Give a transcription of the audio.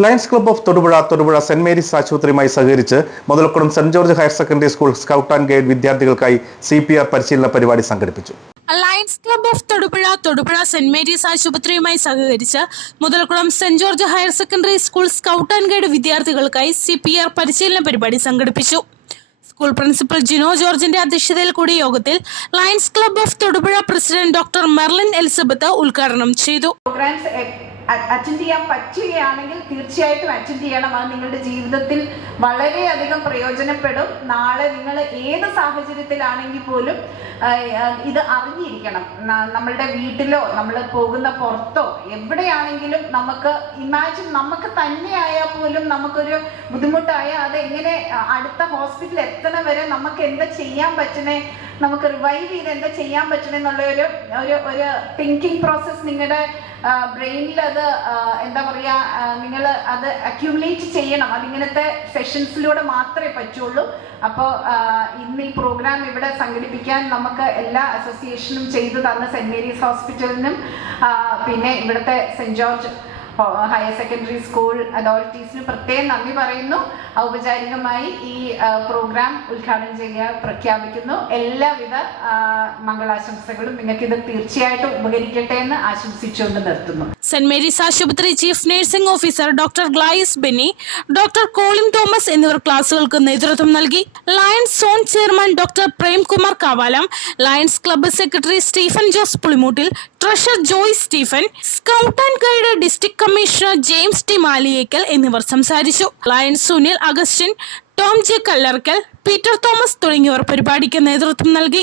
Lions Club of Thodupuzha Thodupuzha Saint Mary's ആശുപത്രിയുമായി സഹകരിച്ച് Muthalakkulam Saint George higher secondary school scout and guide വിദ്യാർത്ഥികൾക്കായി C P R പരിശീലന പരിപാടി സംഘടിപ്പിച്ചു. Lions Club of Thodupuzha Thodupuzha Saint Mary's ആശുപത്രിയുമായി സഹകരിച്ച് Muthalakkulam Saint George higher secondary school scout and guide വിദ്യാർത്ഥികൾക്കായി C P R പരിശീലന പരിപാടി സംഘടിപ്പിച്ചു. School principal Jino ജോർജിന്റെ അധ്യക്ഷതയിൽ കൂടിയ യോഗത്തിൽ Lions Club of Thodupuzha president doctor Merlin Elizabeth ഉദ്ഘാടനം ചെയ്തു. അറ്റൻഡ് ചെയ്യാൻ പറ്റുകയാണെങ്കിൽ തീർച്ചയായിട്ടും അറ്റൻഡ് ചെയ്യണം. അത് നിങ്ങളുടെ ജീവിതത്തിൽ വളരെയധികം പ്രയോജനപ്പെടും. നാളെ നിങ്ങൾ ഏത് സാഹചര്യത്തിലാണെങ്കിൽ പോലും ഇത് അറിഞ്ഞിരിക്കണം. നമ്മളുടെ വീട്ടിലോ നമ്മൾ പോകുന്ന പുറത്തോ എവിടെയാണെങ്കിലും നമുക്ക് ഇമാജിൻ നമുക്ക് തന്നെ ആയാൽ പോലും നമുക്കൊരു ബുദ്ധിമുട്ടായാൽ അത് എങ്ങനെ അടുത്ത ഹോസ്പിറ്റലിൽ എത്തണ വരെ നമുക്ക് എന്താ ചെയ്യാൻ പറ്റുന്നേ നമുക്ക് റിവൈവ് ചെയ്ത് എന്താ ചെയ്യാൻ പറ്റുന്നേ എന്നുള്ള ഒരു ഒരു ഒരു തിങ്കിങ് പ്രോസസ്സ് നിങ്ങളുടെ ബ്രെയിനിൽ അത് എന്താ പറയുക നിങ്ങൾ അത് അക്യൂമുലേറ്റ് ചെയ്യണം. അതിങ്ങനത്തെ സെഷൻസിലൂടെ മാത്രമേ പറ്റുള്ളൂ. അപ്പോൾ ഇന്ന് ഈ പ്രോഗ്രാം ഇവിടെ സംഘടിപ്പിക്കാൻ നമുക്ക് എല്ലാ അസോസിയേഷനും ചെയ്തു തന്ന സെന്റ് മേരീസ് ഹോസ്പിറ്റലിനും പിന്നെ ഇവിടുത്തെ Saint George higher secondary school അതോറിറ്റീസിന് പ്രത്യേകം നന്ദി പറയുന്നു. ഔപചാരികമായി ഈ പ്രോഗ്രാം ഉദ്ഘാടനം ചെയ്യാൻ പ്രഖ്യാപിക്കുന്നു. എല്ലാവിധ മംഗളാശംസകളും. നിങ്ങൾക്ക് ഇത് തീർച്ചയായിട്ടും ഉപകരിക്കട്ടെ എന്ന് ആശംസിച്ചുകൊണ്ട് നിർത്തുന്നു. സെന്റ് മേരീസ് ആശുപത്രി chief nursing officer doctor Glyce Benny doctor Colin Thomas എന്നിവർ ക്ലാസുകൾക്ക് നേതൃത്വം നൽകി. Lions zone chairman doctor Premkumar Kavalam Lions Club secretary Stephen Jose Pulimoottil treasurer Joy Stephen scout and guide district commissioner James T Maliyekkal എന്നിവർ സംസാരിച്ചു. Lions Sunil Augustine Tom J Kallarkal Peter Thomas തുടങ്ങിയവർ പരിപാടിക്ക് നേതൃത്വം നൽകി.